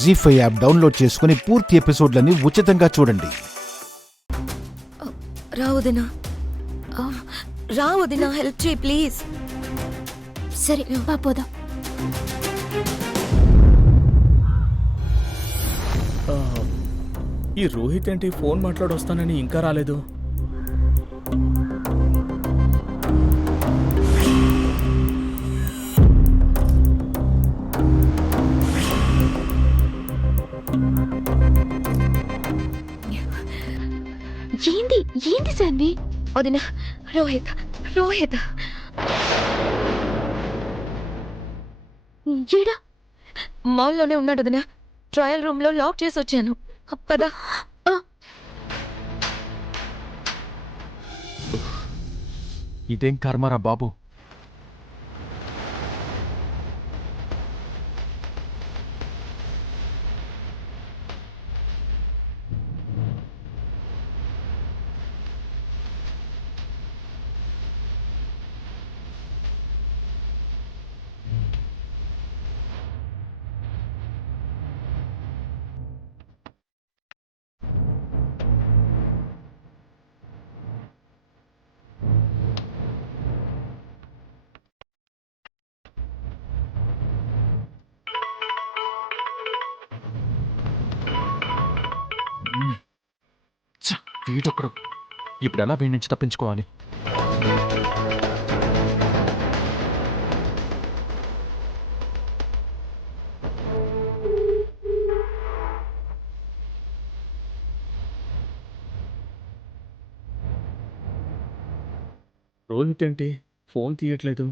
జీ5 app download చేసుకుని పూర్తి ఎపిసోడ్లని ఉచితంగా చూడండి. రావదినా హెల్ప్ చేయి ప్లీజ్. సరే పోదాం. ఈ రోహిత్ ఏంటి ఫోన్ మాట్లాడొస్తానని ఇంకా రాలేదు? ఏంది ఏంది సాన్వి? వదినా రోహిత్ రోహిత్ ఏడా? మాల్లోనే ఉన్నాడు వదినా. ట్రయల్ రూమ్ లో లాక్ చేసి వచ్చాను. పదా. ఇదేం కర్మరా బాబు. వీడొక్కడు. ఇప్పుడు ఎలా వీడి నుంచి తప్పించుకోవాలి? రోహిత్ ఏంటి ఫోన్ తీయట్లేదు?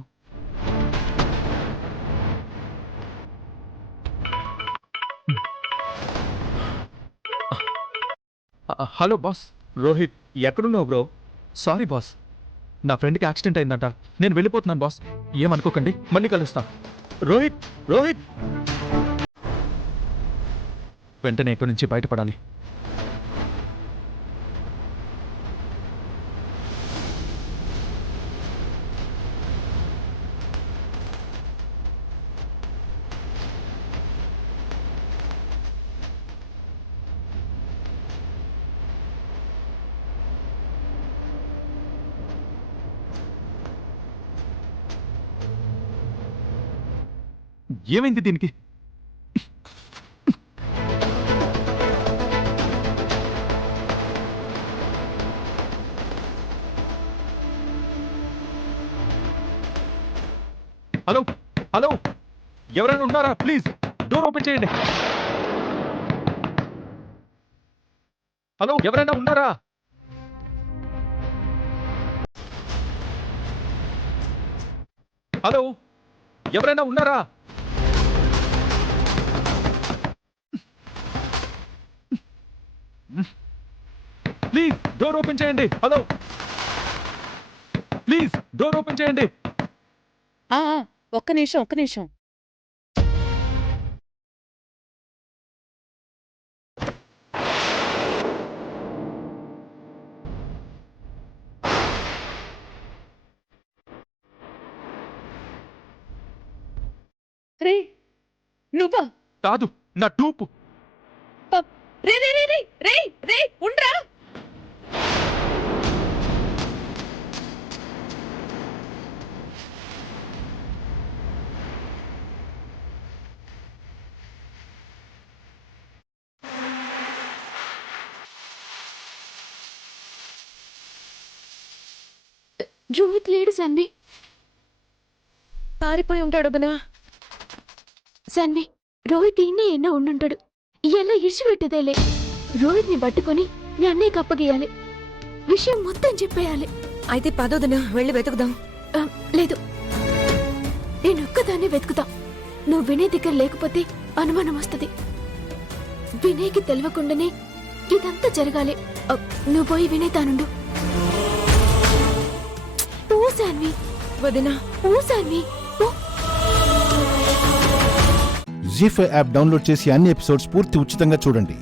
Hello boss. రోహిత్ ఎక్కడున్నావు బ్రో? సారీ బాస్, నా ఫ్రెండ్కి యాక్సిడెంట్ అయిందంట. నేను వెళ్ళిపోతున్నాను బాస్, ఏమనుకోకండి, మళ్ళీ కలుస్తా. రోహిత్ రోహిత్ వెంటనే ఇక్కడి నుంచి బయటపడాలి. ఏమైంది దీనికి? హలో హలో, ఎవరైనా ఉన్నారా? ప్లీజ్ డోర్ ఓపెన్ చేయండి. హలో, ఎవరైనా ఉన్నారా? హలో, ఎవరైనా ఉన్నారా? ప్లీజ్ డోర్ ఓపెన్ చేయండి. హలో ప్లీజ్ డోర్ ఓపెన్ చేయండి. ఒక్క నిమిషం. రే నువ్వా? కాదు, నా టూపు. రే రే రే రే రే రే ఉండ్రా. రోహిత్ లేడు సాన్వి. పారిపోయి ఉంటాడు వదినా. సాన్వి, రోహిత్ ఈయనే ఎన్నో ఉండుంటాడు. ఎలా ఇడిచిపెట్టేదేలే. రోహిత్ ని పట్టుకొని మీ అన్నయ్యకి అప్పగేయాలి. విషయం మొత్తం చెప్పేయాలి. అయితే పదొదినా వెళ్ళి వెతుకుదాం. లేదు, నేను ఒక్కదాన్ని వెతుకుతా. నువ్వు వినయ్ దగ్గర లేకపోతే అనుమానం వస్తుంది. వినయ్కి తెలియకుండానే ఇదంతా జరగాలి. నువ్వు పోయి వినయ్ తానుండు. ఓ సాన్వి వదినా, ఓ సాన్వి ఓ. జీ5 యాప్ డౌన్లోడ్ చేసి అన్ని ఎపిసోడ్స్ పూర్తి ఉచితంగా చూడండి.